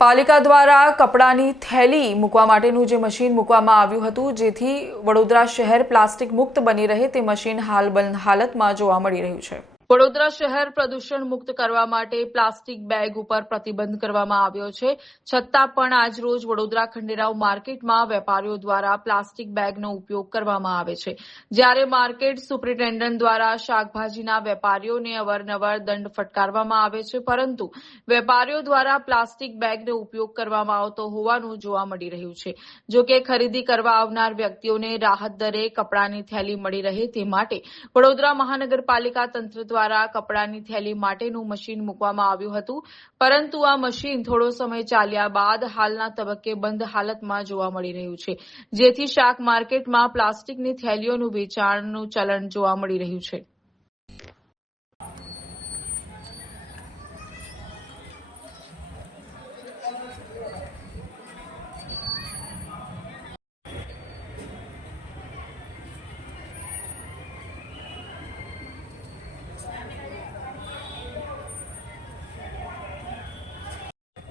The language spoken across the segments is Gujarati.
પાલિકા દ્વારા કપડાની થેલી મૂકવા માટેનું જે મશીન મૂકવામાં આવ્યું હતું, જેથી વડોદરા શહેર પ્લાસ્ટિક મુક્ત બની રહે તે મશીન હાલ બંધ હાલતમાં જોવા મળી રહ્યું છે. વડોદરા શહેર પ્રદૂષણ મુક્ત કરવા માટે પ્લાસ્ટિક બેગ ઉપર પ્રતિબંધ કરવામાં આવ્યો છે. છતાં પણ આજરોજ વડોદરા ખંડેરાવ માર્કેટમાં વેપારીઓ દ્વારા પ્લાસ્ટિક બેગનો ઉપયોગ કરવામાં આવે છે. જ્યારે માર્કેટ સુપ્રિન્ટેન્ડન્ટ દ્વારા શાકભાજીના વેપારીઓને અવારનવાર દંડ ફટકારવામાં આવે છે, પરંતુ વેપારીઓ દ્વારા પ્લાસ્ટિક બેગનો ઉપયોગ કરવામાં આવતો હોવાનું જોવા મળી રહ્યું છે. જોકે ખરીદી કરવા આવનાર વ્યક્તિઓને રાહત દરે કપડાની થેલી મળી રહે તે માટે વડોદરા મહાનગરપાલિકા તંત્ર દ્વારા કપડાની થેલી માટેનું મશીન મૂકવામાં આવ્યું હતું. પરંતુ આ મશીન થોડો સમય ચાલ્યા બાદ હાલના તબક્કે બંધ હાલતમાં જોવા મળી રહ્યું છે. જેથી શાક માર્કેટમાં પ્લાસ્ટિકની થેલીઓનું વેચાણનું ચલણ જોવા મળી રહ્યું છે.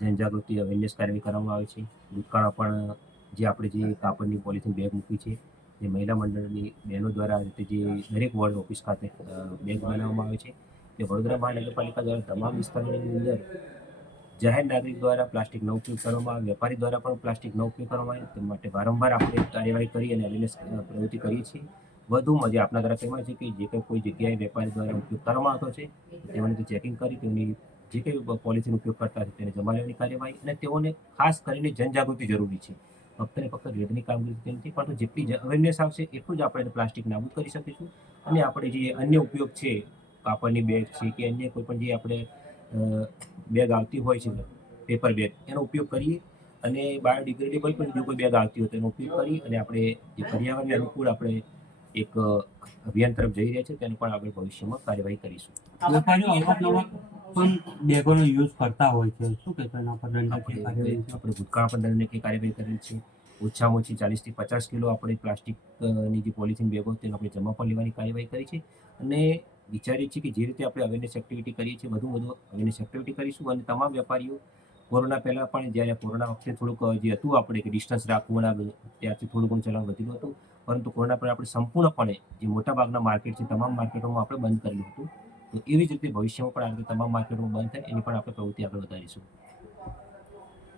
જનજાગૃતિ અવેરનેસ કાર્યવાહી કરવામાં આવે છે. ભૂતકાળમાં પણ, જે આપણે જે કાપડની પોલિથીન બેગ મૂકી છે, જે મહિલા મંડળની બહેનો દ્વારા રીતે જે દરેક વોર્ડ ઓફિસ ખાતે બેગ બનાવવામાં આવે છે. તે વડોદરા મહાનગરપાલિકા દ્વારા તમામ વિસ્તારોની અંદર જાહેર નાગરિક દ્વારા પ્લાસ્ટિકનો ઉપયોગ કરવામાં આવે, વેપારી દ્વારા પણ પ્લાસ્ટિકનો ઉપયોગ કરવામાં આવે. તે માટે વારંવાર આપણે કાર્યવાહી કરી અને અવેરનેસ પ્રવૃત્તિ કરીએ છીએ. વધુમાં જે આપણા દ્વારા કહેવાય છે કે જે કંઈ જગ્યાએ વેપારી દ્વારા ઉપયોગ કરવામાં આવતો છે, તેઓને ચેકિંગ કરી, તેઓની જે કંઈ પોલિસીનો ઉપયોગ કરતા છે, તેને જમા લેવાની કાર્યવાહી અને તેઓને ખાસ કરીને જનજાગૃતિ જરૂરી છે. ફક્ત ને ફક્ત રેડની કામગીરી નથી, પરંતુ જેટલી અવેરનેસ આવશે, એટલું જ આપણે પ્લાસ્ટિક નાબૂદ કરી શકીશું. અને આપણે જે અન્ય ઉપયોગ છે, કાપડની બેગ છે કે અન્ય કોઈ પણ જે આપણે બેગ આવતી હોય છે, પેપર બેગ, એનો ઉપયોગ કરીએ અને બાયોડિગ્રેડેબલ પણ જો કોઈ બેગ આવતી હોય તેનો ઉપયોગ કરી અને આપણે જે પર્યાવરણને અનુકૂળ આપણે એક અભિયાન તરફ જઈ રહ્યા છે, તેનું પણ આગળ ભવિષ્યમાં કાર્યવાહી કરીશું. પણ બેગોનો યુઝ કરતા હોય છે. શું કહેશો એના પર દંડ આપણે ભૂતકાળ પણ દંડની કાર્યવાહી કરેલ છે? ઓછામાં ઓછી ચાલીસથી પચાસ કિલો આપણે પ્લાસ્ટિકની જે પોલિથીન બેગો તેને આપણે જમા પણ લેવાની કાર્યવાહી કરી છે. અને વિચારીએ છીએ કે જે રીતે આપણે અવેરનેસ એક્ટિવિટી કરીએ છીએ વધુ વધુ અવેરનેસ એક્ટિવિટી કરીશું અને તમામ વેપારીઓ કોરોના પહેલાં પણ જ્યારે કોરોના વખતે થોડુંક જે હતું આપણે કે ડિસ્ટન્સ રાખવું ત્યારથી થોડું ઘણું ચલણ વધેલું હતું. પરંતુ કોરોના પર આપણે સંપૂર્ણપણે જે મોટાભાગના માર્કેટ છે તમામ માર્કેટોમાં આપણે બંધ કરેલું હતું. તો એવી જ રીતે ભવિષ્યમાં પણ આ રીતે તમામ માર્કેટમાં બંધ થાય, એની પણ આપણે પ્રવૃત્તિ આગળ વધારીશું.